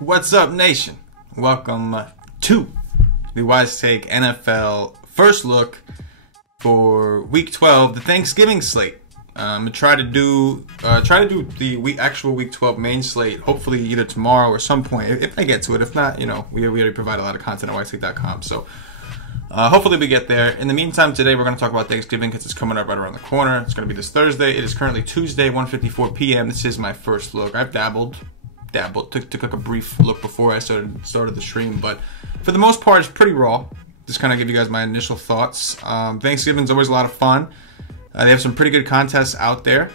What's up, nation? Welcome to the Wise Take NFL first look for Week 12, the Thanksgiving slate. Try to do the actual Week 12 main slate. Hopefully, either tomorrow or some point, if I get to it. If not, we already provide a lot of content at wisetake.com. So hopefully we get there. In the meantime, today we're going to talk about Thanksgiving because it's coming up right around the corner. It's going to be this Thursday. It is currently Tuesday, 1:54 p.m. This is my first look. I've dabbled, took like a brief look before I started the stream, but for the most part, it's pretty raw. Just kind of give you guys my initial thoughts. Thanksgiving's always a lot of fun. They have some pretty good contests out there.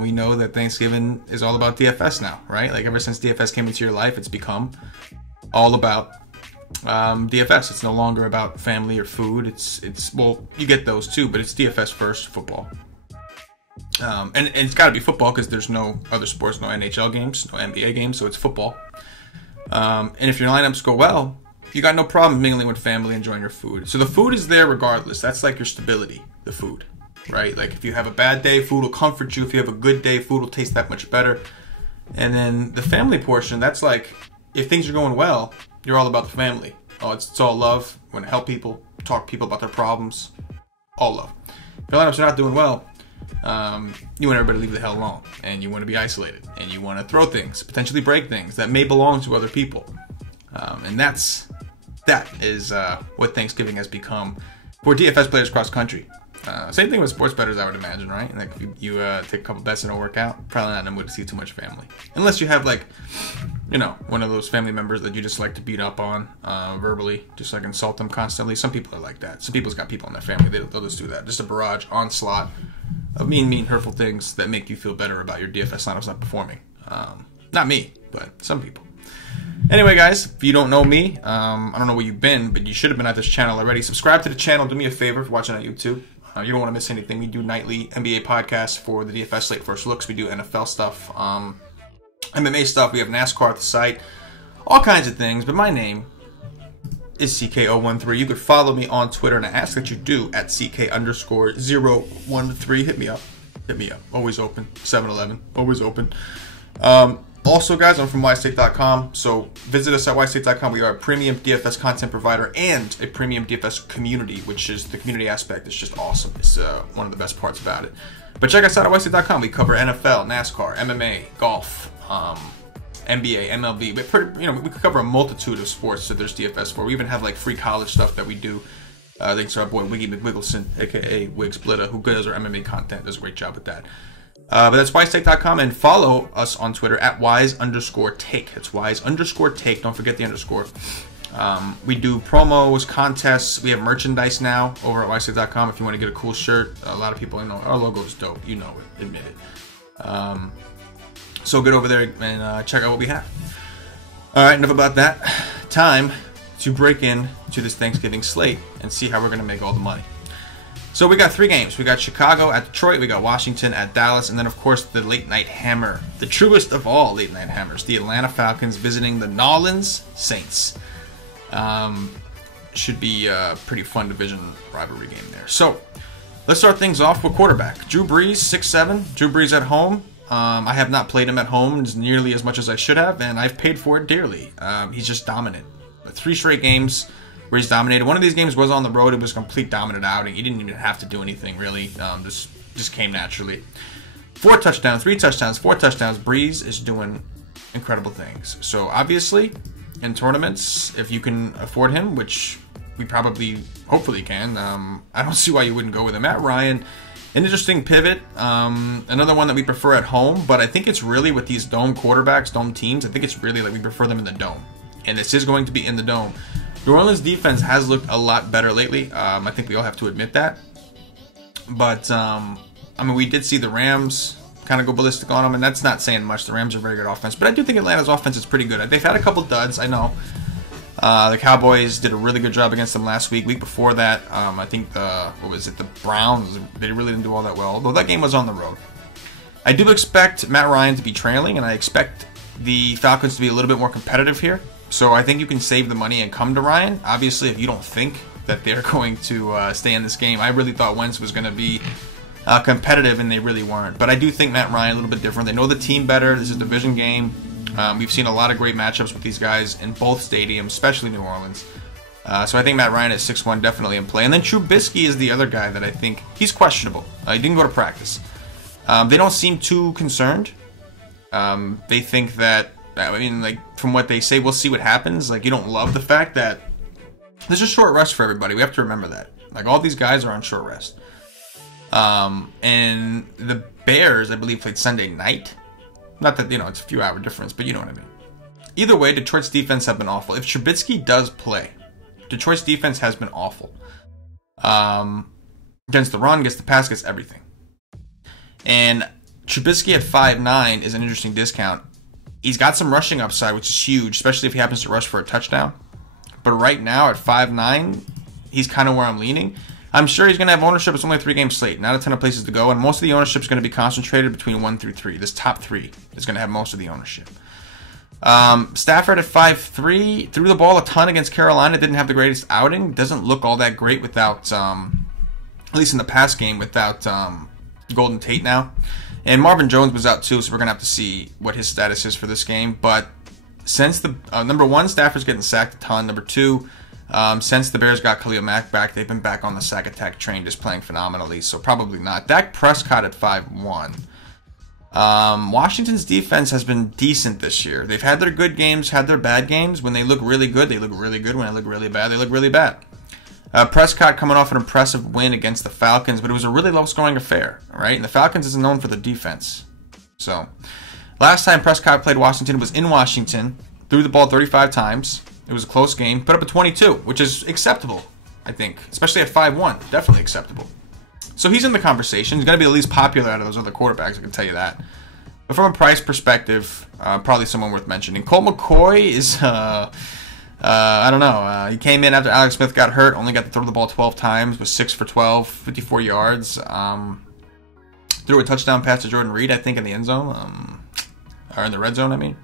We know that Thanksgiving is all about DFS now, right? Like ever since DFS came into your life, it's become all about DFS. It's no longer about family or food. It's well, you get those too, but it's DFS first, football. And it's got to be football because there's no other sports, no NHL games, no NBA games, so it's football. And if your lineups go well, you got no problem mingling with family, enjoying your food. So the food is there regardless. That's like your stability, the food, right? Like if you have a bad day, food will comfort you. If you have a good day, food will taste that much better. And then the family portion, that's like if things are going well, you're all about the family. Oh, it's all love. You want to help people, talk to people about their problems, all love. If your lineups are not doing well, you want everybody to leave the hell alone, and you want to be isolated, and you want to throw things, potentially break things that may belong to other people, and that is what Thanksgiving has become for DFS players across country. Same thing with sports bettors, I would imagine, right? Like if you take a couple bets and it'll work out, probably not in a mood to see too much family, unless you have like, one of those family members that you just like to beat up on verbally, just like insult them constantly. Some people are like that. Some people's got people in their family, they'll just do that, just a barrage, onslaught of mean, hurtful things that make you feel better about your DFS lineups not performing. Not me, but some people. Anyway, guys, if you don't know me, I don't know where you've been, but you should have been at this channel already. Subscribe to the channel. Do me a favor if you're watching on YouTube. You don't want to miss anything. We do nightly NBA podcasts for the DFS slate first looks. We do NFL stuff, MMA stuff. We have NASCAR at the site, all kinds of things. But my name is CK013. You could follow me on Twitter, and I ask that you do at CK_013. Hit me up. Always open. 7-Eleven. Always open. Also, guys, I'm from wisetake.com, so visit us at wisetake.com. We are a premium DFS content provider and a premium DFS community, which is the community aspect is just awesome. It's one of the best parts about it. But check us out at wisetake.com. We cover NFL, NASCAR, MMA, golf, NBA, MLB. We could cover a multitude of sports that there's DFS for. We even have like free college stuff that we do. Thanks to our boy Wiggy McWiggleson, aka Wig Splitter, who does our MMA content. Does a great job with that. But that's wisetake.com, and follow us on Twitter at wise_take. That's wise_take. Don't forget the underscore. We do promos, contests. We have merchandise now over at wisetake.com. If you want to get a cool shirt, a lot of people our logo is dope. You know it, admit it. So get over there and check out what we have. All right, enough about that. Time to break in to this Thanksgiving slate and see how we're going to make all the money. So we got 3 games. We got Chicago at Detroit, we got Washington at Dallas, and then of course the late night hammer, the truest of all late night hammers, the Atlanta Falcons visiting the New Orleans Saints. Should be a pretty fun division rivalry game there. So let's start things off with quarterback. Drew Brees, 6'7". Drew Brees at home. I have not played him at home as nearly as much as I should have, and I've paid for it dearly. He's just dominant. 3 straight games where he's dominated. One of these games was on the road. It was a complete dominant outing. He didn't even have to do anything, really. Just came naturally. 4 touchdowns, 3 touchdowns, 4 touchdowns. Brees is doing incredible things. So, obviously, in tournaments, if you can afford him, which we probably, hopefully can, I don't see why you wouldn't go with him. Matt Ryan, an interesting pivot. Another one that we prefer at home, but I think it's really with these dome quarterbacks, dome teams, I think it's really like we prefer them in the dome. And this is going to be in the dome. New Orleans defense has looked a lot better lately. I think we all have to admit that. But, we did see the Rams kind of go ballistic on them, and that's not saying much. The Rams are very good offense. But I do think Atlanta's offense is pretty good. They've had a couple duds, I know. The Cowboys did a really good job against them last week. Week before that, I think the Browns, they really didn't do all that well. Although that game was on the road. I do expect Matt Ryan to be trailing, and I expect the Falcons to be a little bit more competitive here. So I think you can save the money and come to Ryan. Obviously, if you don't think that they're going to stay in this game. I really thought Wentz was going to be competitive, and they really weren't. But I do think Matt Ryan a little bit different. They know the team better. This is a division game. We've seen a lot of great matchups with these guys in both stadiums, especially New Orleans. So I think Matt Ryan at 6-1 definitely in play. And then Trubisky is the other guy that I think he's questionable. He didn't go to practice. They don't seem too concerned. They think that, I mean, like, from what they say, we'll see what happens. Like, you don't love the fact that there's a short rest for everybody. We have to remember that. Like, all these guys are on short rest. And the Bears, I believe, played Sunday night. Not that, it's a few hour difference, but you know what I mean. Either way, Detroit's defense have been awful. If Trubisky does play, Detroit's defense has been awful. Against the run, against the pass, against everything. And Trubisky at 5'9" is an interesting discount. He's got some rushing upside, which is huge, especially if he happens to rush for a touchdown. But right now at 5'9", he's kind of where I'm leaning. I'm sure he's going to have ownership. It's only a 3-game slate, not a ton of places to go. And most of the ownership is going to be concentrated between 1 through 3. This top 3 is going to have most of the ownership. Stafford at 5'3", threw the ball a ton against Carolina. Didn't have the greatest outing. Doesn't look all that great without, at least in the past game, without Golden Tate now. And Marvin Jones was out too, so we're going to have to see what his status is for this game. But since the, number one, Stafford's getting sacked a ton. Number two, since the Bears got Khalil Mack back, they've been back on the sack attack train, just playing phenomenally, so probably not. Dak Prescott at 5'1". Washington's defense has been decent this year. They've had their good games, had their bad games. When they look really good, they look really good. When they look really bad, they look really bad. Prescott coming off an impressive win against the Falcons, but it was a really low-scoring affair, right? And the Falcons is known for their defense. So, last time Prescott played Washington was in Washington, threw the ball 35 times. It was a close game, put up a 22, which is acceptable, I think, especially at 5'1", definitely acceptable. So he's in the conversation. He's going to be the least popular out of those other quarterbacks, I can tell you that. But from a price perspective, probably someone worth mentioning. Colt McCoy is, I don't know. He came in after Alex Smith got hurt, only got to throw the ball 12 times, was 6 for 12, 54 yards. Threw a touchdown pass to Jordan Reed, I think, in the end zone, or in the red zone, I mean.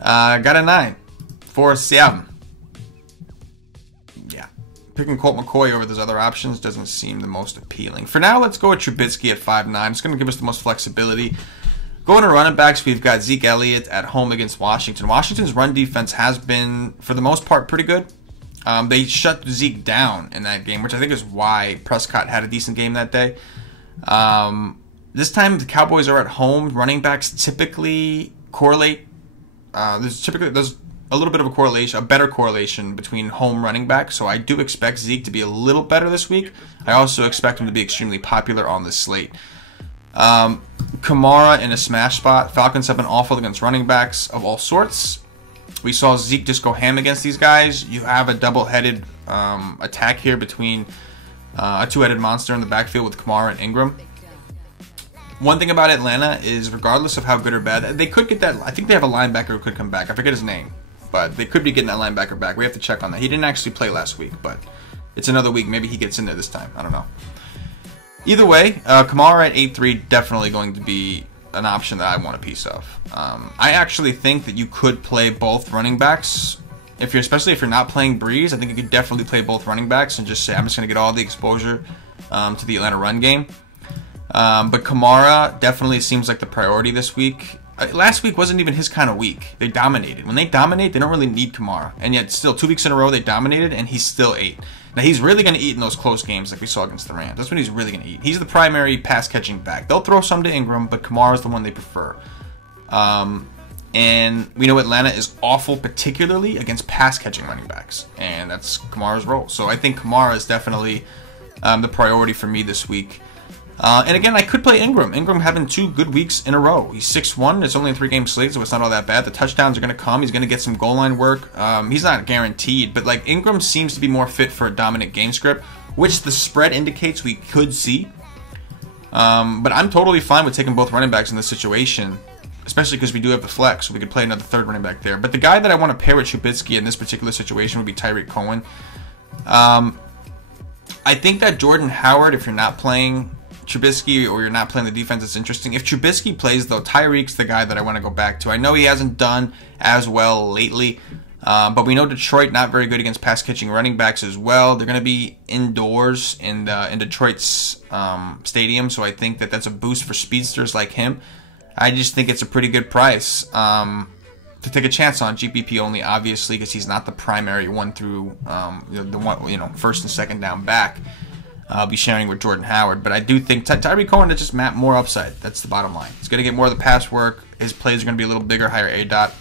Got a 9 for Siam. Yeah. Picking Colt McCoy over those other options doesn't seem the most appealing. For now, let's go with Trubisky at 5'9". It's going to give us the most flexibility. Going to running backs, we've got Zeke Elliott at home against Washington. Washington's run defense has been, for the most part, pretty good. They shut Zeke down in that game, which I think is why Prescott had a decent game that day. This time, the Cowboys are at home. Running backs typically correlate. There's a little bit of a correlation, a better correlation between home running backs. So I do expect Zeke to be a little better this week. I also expect him to be extremely popular on this slate. Kamara in a smash spot. Falcons have been awful against running backs of all sorts. We saw Zeke just go ham against these guys. You have a double-headed attack here between a two-headed monster in the backfield with Kamara and Ingram. One thing about Atlanta is, regardless of how good or bad, they could get that. I think they have a linebacker who could come back. I forget his name, but they could be getting that linebacker back. We have to check on that. He didn't actually play last week, but it's another week. Maybe he gets in there this time. I don't know. Either way, Kamara at 8'3", definitely going to be an option that I want a piece of. I actually think that you could play both running backs. Especially if you're not playing Breeze, I think you could definitely play both running backs and just say, I'm just going to get all the exposure to the Atlanta run game. But Kamara definitely seems like the priority this week. Last week wasn't even his kind of week. They dominated. When they dominate, they don't really need Kamara. And yet, still, 2 weeks in a row, they dominated, and he's still 8. Now, he's really going to eat in those close games like we saw against the Rams. That's when he's really going to eat. He's the primary pass-catching back. They'll throw some to Ingram, but Kamara's the one they prefer. And we know Atlanta is awful, particularly against pass-catching running backs. And that's Kamara's role. So I think Kamara is definitely the priority for me this week. And again, I could play Ingram. Ingram having 2 good weeks in a row. He's 6'1". It's only a 3-game slate, so it's not all that bad. The touchdowns are going to come. He's going to get some goal line work. He's not guaranteed, but like Ingram seems to be more fit for a dominant game script, which the spread indicates we could see. But I'm totally fine with taking both running backs in this situation, especially because we do have the flex, so we could play another third running back there. But the guy that I want to pair with Trubisky in this particular situation would be Tyreek Cohen. I think that Jordan Howard, if you're not playing Trubisky or you're not playing the defense, it's interesting. If Trubisky plays, though, Tyreek's the guy that I want to go back to. I know he hasn't done as well lately, But we know Detroit not very good against pass-catching running backs as well. They're going to be indoors in Detroit's stadium, so I think that that's a boost for speedsters like him. I just think it's a pretty good price to take a chance on, GPP only, obviously, because he's not the primary one through the one, first and second down back. I'll be sharing with Jordan Howard, but I do think Tyreek Cohen has just mapped more upside. That's the bottom line. He's going to get more of the pass work. His plays are going to be a little bigger, higher ADOT.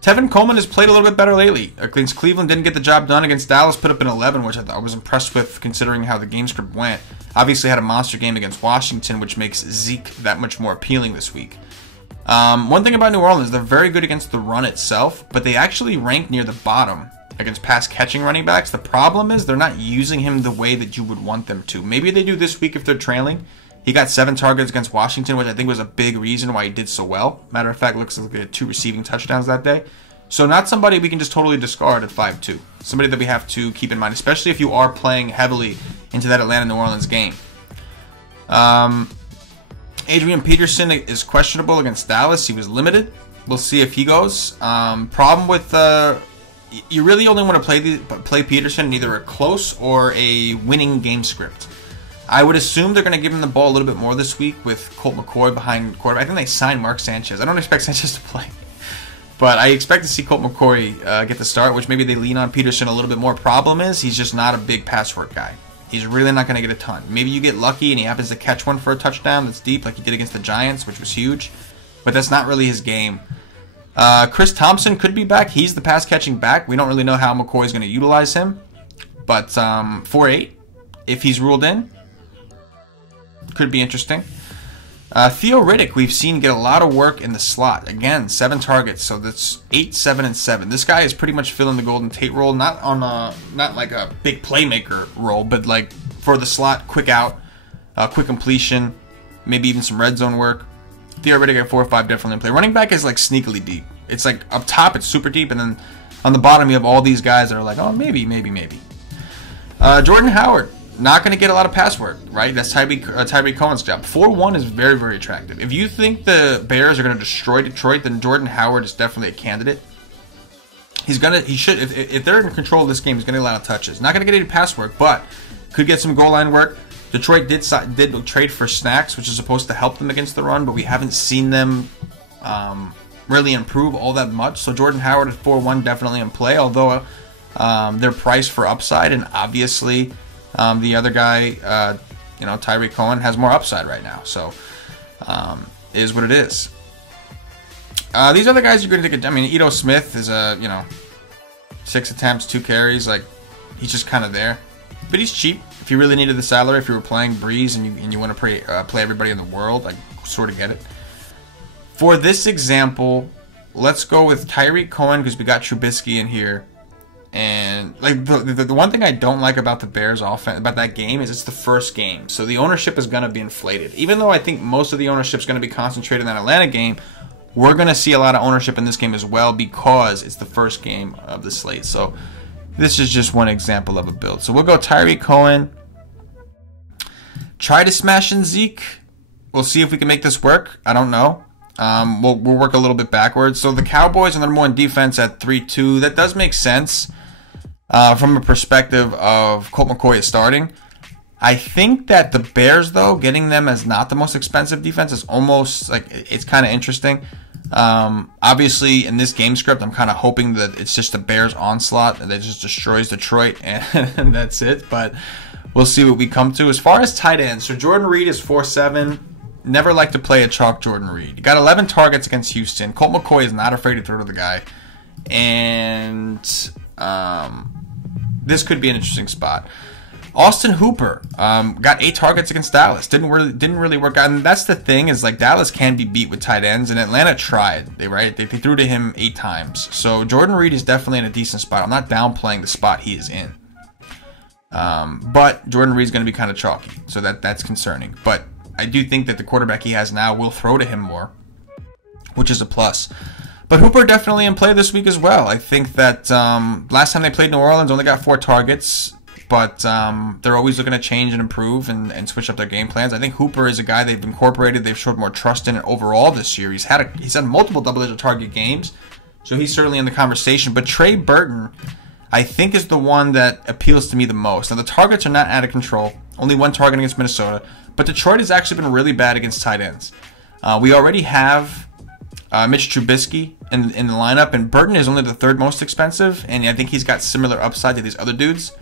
Tevin Coleman has played a little bit better lately. Against Cleveland, didn't get the job done. Against Dallas, put up an 11, which I was impressed with considering how the game script went. Obviously had a monster game against Washington, which makes Zeke that much more appealing this week. One thing about New Orleans, they're very good against the run itself, but they actually rank near the bottom against pass-catching running backs. The problem is they're not using him the way that you would want them to. Maybe they do this week if they're trailing. He got 7 targets against Washington, which I think was a big reason why he did so well. Matter of fact, looks like he had 2 receiving touchdowns that day. So not somebody we can just totally discard at 5-2. Somebody that we have to keep in mind, especially if you are playing heavily into that Atlanta-New Orleans game. Adrian Peterson is questionable against Dallas. He was limited. We'll see if he goes. Problem with... you really only want to play Peterson in either a close or a winning game script. I would assume they're going to give him the ball a little bit more this week with Colt McCoy behind quarterback. I think they signed Mark Sanchez. I don't expect Sanchez to play. But I expect to see Colt McCoy get the start, which maybe they lean on Peterson a little bit more. Problem is, he's just not a big pass work guy. He's really not going to get a ton. Maybe you get lucky and he happens to catch one for a touchdown that's deep like he did against the Giants, which was huge. But that's not really his game. Chris Thompson could be back. He's the pass-catching back. We don't really know how McCoy is going to utilize him. But 4-8, if he's ruled in, could be interesting. Theo Riddick, we've seen get a lot of work in the slot. Again, 7 targets, so that's 8, 7, and 7. This guy is pretty much filling the Golden Tate role, not like a big playmaker role, but like for the slot, quick out, quick completion, maybe even some red zone work. Theo Riddick at 4 or 5 definitely in play. Running back is like sneakily deep. It's like up top, it's super deep, and then on the bottom you have all these guys that are like, oh, maybe. Jordan Howard. Not going to get a lot of pass work, right? That's Tyreek Cohen's job. 4-1 is very, very attractive. If you think the Bears are going to destroy Detroit, then Jordan Howard is definitely a candidate. He should. If they're in control of this game, he's going to get a lot of touches. Not going to get any pass work, but could get some goal line work. Detroit did trade for Snacks, which is supposed to help them against the run, but we haven't seen them really improve all that much. So Jordan Howard at 4-1 definitely in play, although they're priced for upside, and obviously. The other guy, Tyreek Cohen, has more upside right now. So, is what it is. These other guys are going to get... I mean, Ito Smith is 6 attempts, 2 carries. Like, he's just kind of there. But he's cheap. If you really needed the salary, if you were playing Breeze and you want to play everybody in the world, I sort of get it. For this example, let's go with Tyreek Cohen because we got Trubisky in here. And like the one thing I don't like about the Bears offense, about that game, is it's the first game. So the ownership is going to be inflated. Even though I think most of the ownership is going to be concentrated in that Atlanta game, we're going to see a lot of ownership in this game as well because it's the first game of the slate. So this is just one example of a build. So we'll go Tyreek Cohen. Try to smash in Zeke. We'll see if we can make this work. I don't know. We'll work a little bit backwards. So the Cowboys are number 1 defense at 3-2. That does make sense. From a perspective of Colt McCoy is starting. I think that the Bears, though, getting them as not the most expensive defense is almost like it's kind of interesting. Obviously, in this game script, I'm kind of hoping that it's just the Bears onslaught that just destroys Detroit and that's it. But we'll see what we come to. As far as tight ends, so Jordan Reed is 4-7. Never like to play a chalk Jordan Reed. He got 11 targets against Houston. Colt McCoy is not afraid to throw to the guy. And this could be an interesting spot. Austin Hooper got 8 targets against Dallas. Didn't really work out. And that's the thing is like Dallas can be beat with tight ends, and Atlanta tried. They threw to him 8 times. So Jordan Reed is definitely in a decent spot. I'm not downplaying the spot he is in. But Jordan Reed is going to be kind of chalky, so that's concerning. But I do think that the quarterback he has now will throw to him more, which is a plus. But Hooper definitely in play this week as well. I think that last time they played New Orleans, only got 4 targets. But they're always looking to change and improve and switch up their game plans. I think Hooper is a guy they've incorporated. They've showed more trust in it overall this year. He's had multiple double-digit target games. So he's certainly in the conversation. But Trey Burton, I think, is the one that appeals to me the most. Now, the targets are not out of control. Only one target against Minnesota. But Detroit has actually been really bad against tight ends. We already have Mitch Trubisky in the lineup, and Burton is only the third most expensive, and I think he's got similar upside to these other dudes.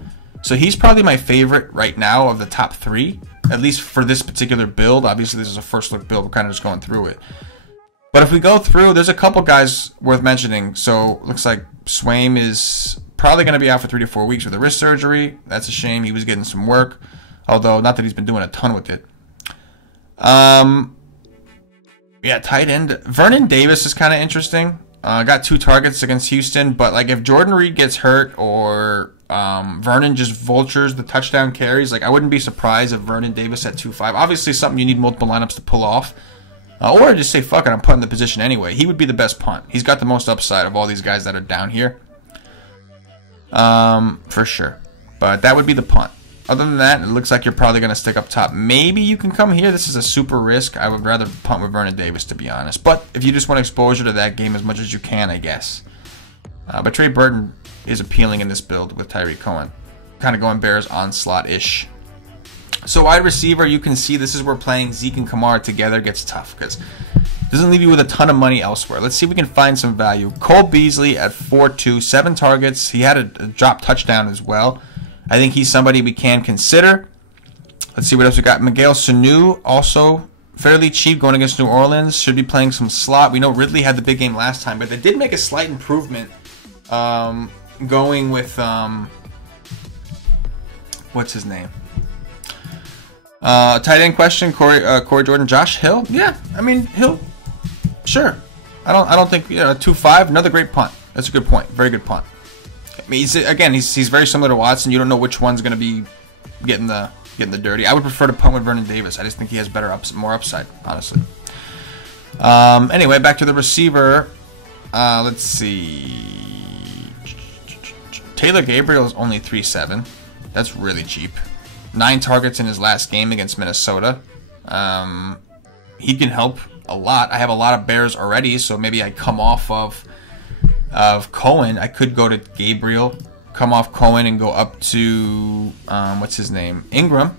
So he's probably my favorite right now of the top 3, at least for this particular build. Obviously, this is a first look build. We're kind of just going through it. But if we go through, there's a couple guys worth mentioning. So looks like Swaim is probably going to be out for 3 to 4 weeks with a wrist surgery. That's a shame. He was getting some work, although not that he's been doing a ton with it. Yeah, tight end. Vernon Davis is kind of interesting. Got 2 targets against Houston, but like if Jordan Reed gets hurt or Vernon just vultures the touchdown carries, like I wouldn't be surprised if Vernon Davis at 2.5. Obviously, something you need multiple lineups to pull off, or just say fuck it, I'm putting the position anyway. He would be the best punt. He's got the most upside of all these guys that are down here, for sure. But that would be the punt. Other than that, it looks like you're probably going to stick up top. Maybe you can come here. This is a super risk. I would rather punt with Vernon Davis, to be honest. But if you just want exposure to that game as much as you can, I guess. But Trey Burton is appealing in this build with Tyreek Cohen. Kind of going Bears onslaught-ish. So wide receiver, you can see this is where playing Zeke and Kamara together gets tough, because it doesn't leave you with a ton of money elsewhere. Let's see if we can find some value. Cole Beasley at 4.2, 7 targets. He had a drop touchdown as well. I think he's somebody we can consider. Let's see what else we got. Miguel Sanu, also fairly cheap, going against New Orleans. Should be playing some slot. We know Ridley had the big game last time, but they did make a slight improvement going with, what's his name? Tight end question, Corey Jordan. Josh Hill? Yeah, I mean, Hill, sure. I don't think, 2.5, another great punt. That's a good point. Very good punt. I mean, he's very similar to Watson. You don't know which one's going to be getting the dirty. I would prefer to punt with Vernon Davis. I just think he has more upside, honestly. Anyway, back to the receiver. Let's see. Taylor Gabriel is only 3.7. That's really cheap. 9 targets in his last game against Minnesota. He can help a lot. I have a lot of Bears already, so maybe I come off of Cohen. I could go to Gabriel, come off Cohen, and go up to what's his name, Ingram,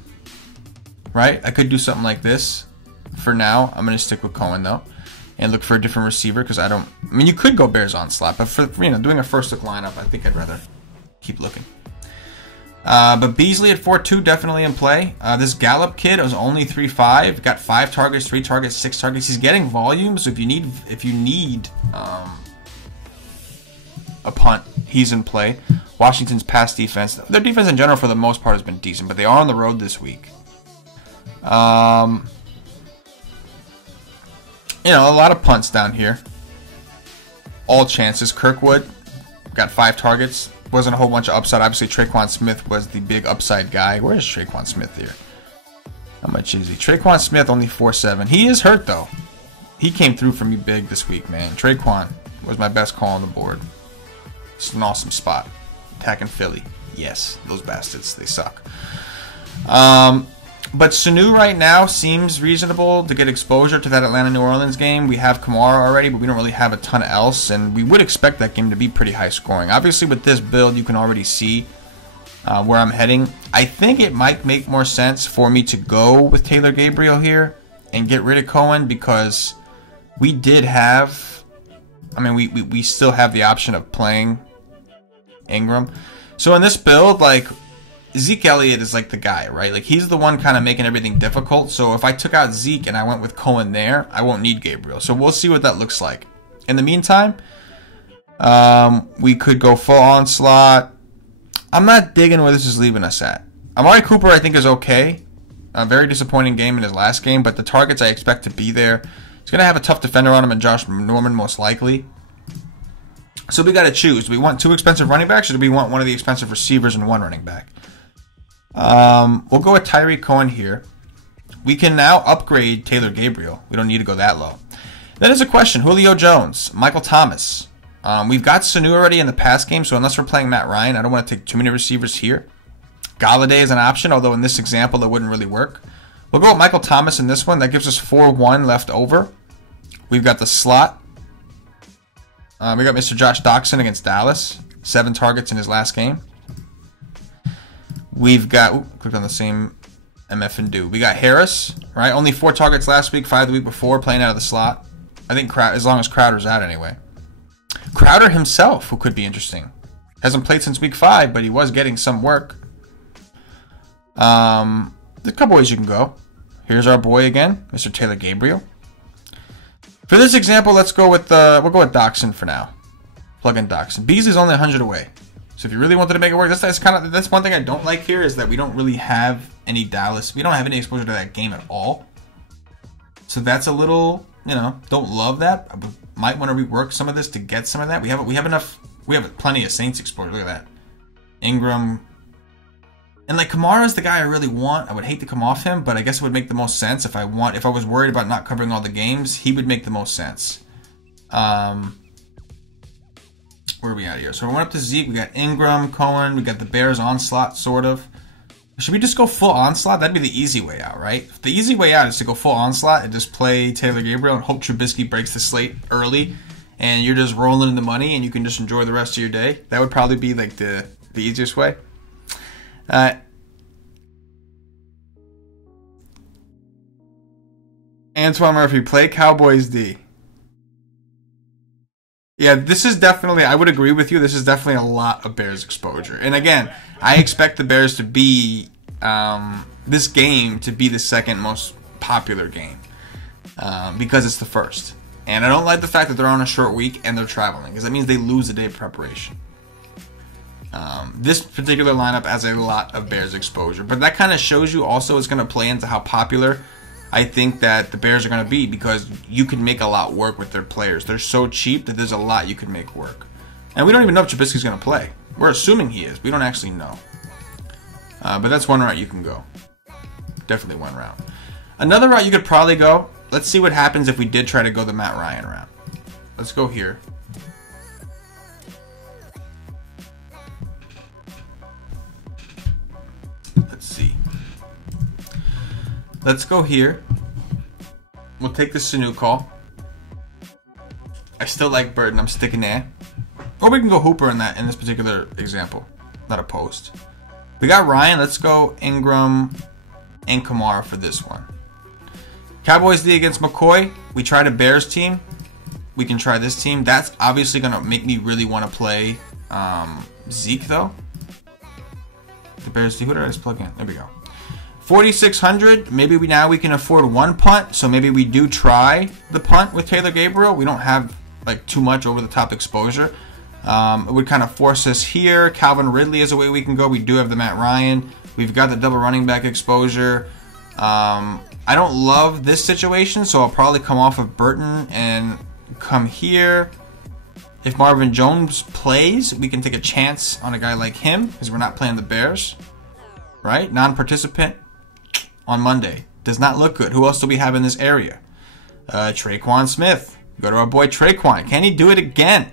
right? I could do something like this. For now, I'm going to stick with Cohen though, and look for a different receiver, because I mean, you could go Bears on slot, but for doing a first look lineup, I think I'd rather keep looking. But Beasley at 4.2 definitely in play. This Gallup kid was only 3.5, got 5 targets, 3 targets, 6 targets. He's getting volume, so if you need a punt, he's in play. Washington's pass defense, their defense in general for the most part has been decent, but they are on the road this week. A lot of punts down here. All chances. Kirkwood got 5 targets. Wasn't a whole bunch of upside. Obviously, Traquan Smith was the big upside guy. Where is Traquan Smith here? How much is he? Traquan Smith only 4.7. He is hurt though. He came through for me big this week, man. Traquan was my best call on the board. It's an awesome spot. Attacking Philly. Yes, those bastards. They suck. But Sanu right now seems reasonable to get exposure to that Atlanta-New Orleans game. We have Kamara already, but we don't really have a ton else, and we would expect that game to be pretty high scoring. Obviously, with this build, you can already see where I'm heading. I think it might make more sense for me to go with Taylor Gabriel here and get rid of Cohen, because we did have... I mean, we still have the option of playing Ingram. So in this build, like, Zeke Elliott is like the guy, right? Like, he's the one kind of making everything difficult. So if I took out Zeke and I went with Cohen there, I won't need Gabriel. So we'll see what that looks like. In the meantime, we could go full onslaught. I'm not digging where this is leaving us at. Amari Cooper, I think, is okay. A very disappointing game in his last game, but the targets I expect to be there. He's going to have a tough defender on him and Josh Norman, most likely. So we got to choose. Do we want 2 expensive running backs, or do we want one of the expensive receivers and 1 running back? We'll go with Tyreek Cohen here. We can now upgrade Taylor Gabriel. We don't need to go that low. Then there's a question. Julio Jones, Michael Thomas. We've got Sanu already in the pass game, so unless we're playing Matt Ryan, I don't want to take too many receivers here. Galladay is an option, although in this example it wouldn't really work. We'll go with Michael Thomas in this one. That gives us 4-1 left over. We've got the slot. We got Mr. Josh Doxson against Dallas. 7 targets in his last game. We've got... clicked on the same MF and do. We got Harris, right? Only 4 targets last week, 5 the week before, playing out of the slot. I think as long as Crowder's out anyway. Crowder himself, who could be interesting. Hasn't played since week 5, but he was getting some work. There's a couple ways you can go. Here's our boy again, Mr. Taylor Gabriel. For this example, let's go with we'll go with Doxson for now. Plug in Doxson. Beasley's only 100 away. So if you really wanted to make it work, that's one thing I don't like here is that we don't really have any Dallas. We don't have any exposure to that game at all. So that's a little, don't love that. I might want to rework some of this to get some of that. We have enough. We have plenty of Saints exposure. Look at that. Ingram. And like Kamara's the guy I really want. I would hate to come off him, but I guess it would make the most sense if I was worried about not covering all the games, he would make the most sense. Where are we at here? So we went up to Zeke. We got Ingram, Cohen. We got the Bears onslaught, sort of. Should we just go full onslaught? That'd be the easy way out, right? The easy way out is to go full onslaught and just play Taylor Gabriel and hope Trubisky breaks the slate early, and you're just rolling in the money and you can just enjoy the rest of your day. That would probably be like the easiest way. Antoine Murphy, play Cowboys D. Yeah, this is definitely, I would agree with you, this is definitely a lot of Bears exposure. And again, I expect the Bears to be, this game to be the second most popular game. Because it's the first. And I don't like the fact that they're on a short week and they're traveling, because that means they lose a day of preparation. This particular lineup has a lot of Bears exposure. But that kind of shows you also it's going to play into how popular I think that the Bears are going to be, because you can make a lot work with their players. They're so cheap that there's a lot you can make work. And we don't even know if Trubisky's going to play. We're assuming he is. We don't actually know. But that's one route you can go. Definitely one route. Another route you could probably go, let's see what happens if we did try to go the Matt Ryan route. Let's go here. Let's see. Let's go here. We'll take the Sanu call. I still like Burton. I'm sticking there. Or we can go Hooper in this particular example. Not opposed. We got Ryan. Let's go Ingram and Kamara for this one. Cowboys D against McCoy. We tried a Bears team. We can try this team. That's obviously going to make me really want to play Zeke, though. The Bears D. Who did I just plug in? There we go. 4,600. Maybe now we can afford one punt. So maybe we do try the punt with Taylor Gabriel. We don't have like too much over the top exposure. It would kind of force us here. Calvin Ridley is a way we can go. We do have the Matt Ryan. We've got the double running back exposure. I don't love this situation, so I'll probably come off of Burton and come here. If Marvin Jones plays, we can take a chance on a guy like him because we're not playing the Bears. Right? Non-participant on Monday. Does not look good. Who else do we have in this area? Traquan Smith. Go to our boy Traquan. Can he do it again?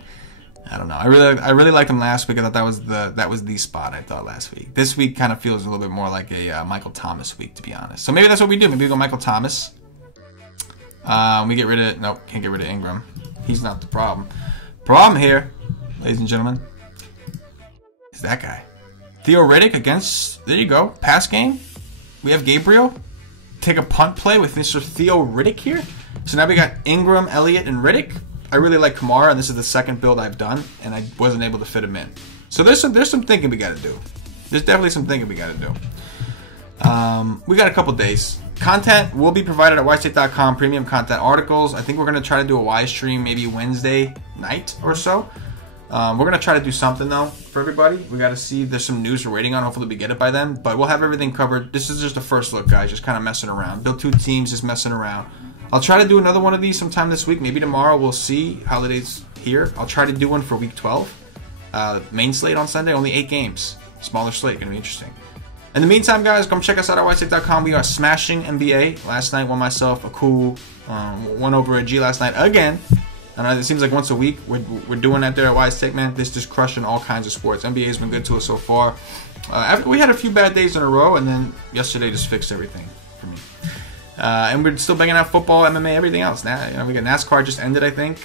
I don't know. I really liked him last week. I thought that was the spot I thought last week. This week kind of feels a little bit more like a Michael Thomas week, to be honest. So maybe that's what we do. Maybe we go Michael Thomas. We get rid of... Nope, can't get rid of Ingram. He's not the problem. Problem here, ladies and gentlemen, is that guy. Theo Riddick against... There you go. Pass game. We have Gabriel. Take a punt play with Mr. Theo Riddick here. So now we got Ingram, Elliott, and Riddick. I really like Kamara, and this is the second build I've done, and I wasn't able to fit him in. So there's some thinking we got to do. There's definitely some thinking we got to do. We got a couple days. Content will be provided at wisestate.com, premium content articles. I think we're going to try to do a Y stream maybe Wednesday night or so. We're going to try to do something, though, for everybody. We got to see. There's some news we're waiting on. Hopefully we get it by then. But we'll have everything covered. This is just a first look, guys. Just kind of messing around. Build 2 teams, just messing around. I'll try to do another one of these sometime this week. Maybe tomorrow. We'll see. Holidays here. I'll try to do one for week 12. Main slate on Sunday. Only 8 games. Smaller slate. Going to be interesting. In the meantime, guys, come check us out at wisestate.com. We are smashing NBA. Last night, won myself a cool 1 over a G last night again. I know it seems like once a week we're doing that there at WiseTake, man. This just crushing all kinds of sports. NBA has been good to us so far. We had a few bad days in a row, and then yesterday just fixed everything for me. And we're still banging out football, MMA, everything else. Now, you know, we got NASCAR just ended, I think.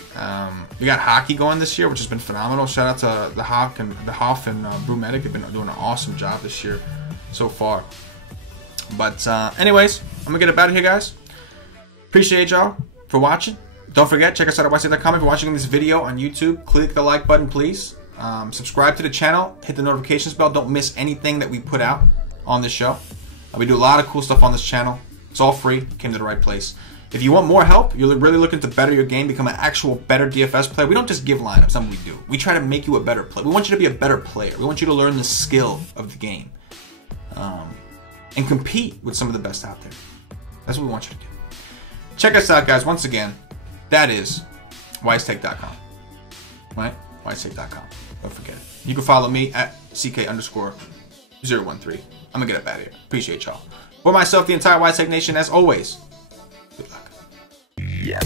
We got hockey going this year, which has been phenomenal. Shout out to the Hoff and Brewmedic have been doing an awesome job this year so far. But anyways, I'm gonna get up out of here, guys. Appreciate y'all for watching. Don't forget, check us out at YSTake.com. If you're watching this video on YouTube, click the like button, please. Subscribe to the channel, hit the notifications bell. Don't miss anything that we put out on this show. We do a lot of cool stuff on this channel. It's all free. You came to the right place. If you want more help, you're really looking to better your game, become an actual better DFS player, we don't just give lineups, something we do. We try to make you a better player. We want you to be a better player. We want you to learn the skill of the game. And compete with some of the best out there. That's what we want you to do. Check us out, guys. Once again, that is YSTake.com. Right? YSTake.com. Don't forget it. You can follow me at CK_013. I'm going to get up out of here. Appreciate y'all. For myself, the entire YSTake Nation, as always, good luck. Yeah.